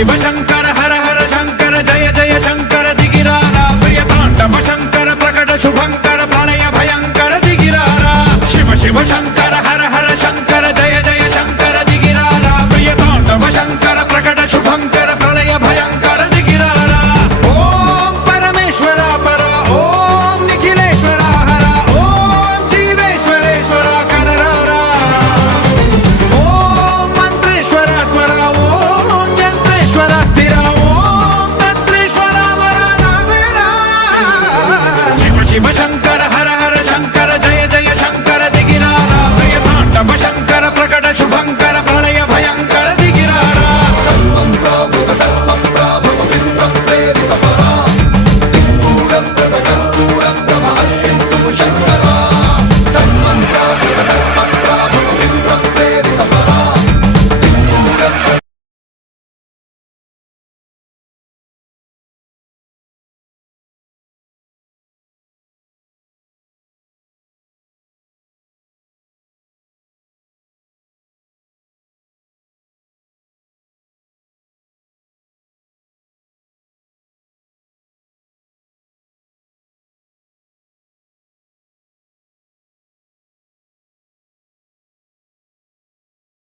शिव शंकर हर हर शंकर जय जय शंकर दिगिरारा प्रिय तांडव शंकर प्रकट शुभंकर प्रलय भयंकर दिगिरारा शिव शिव शंकर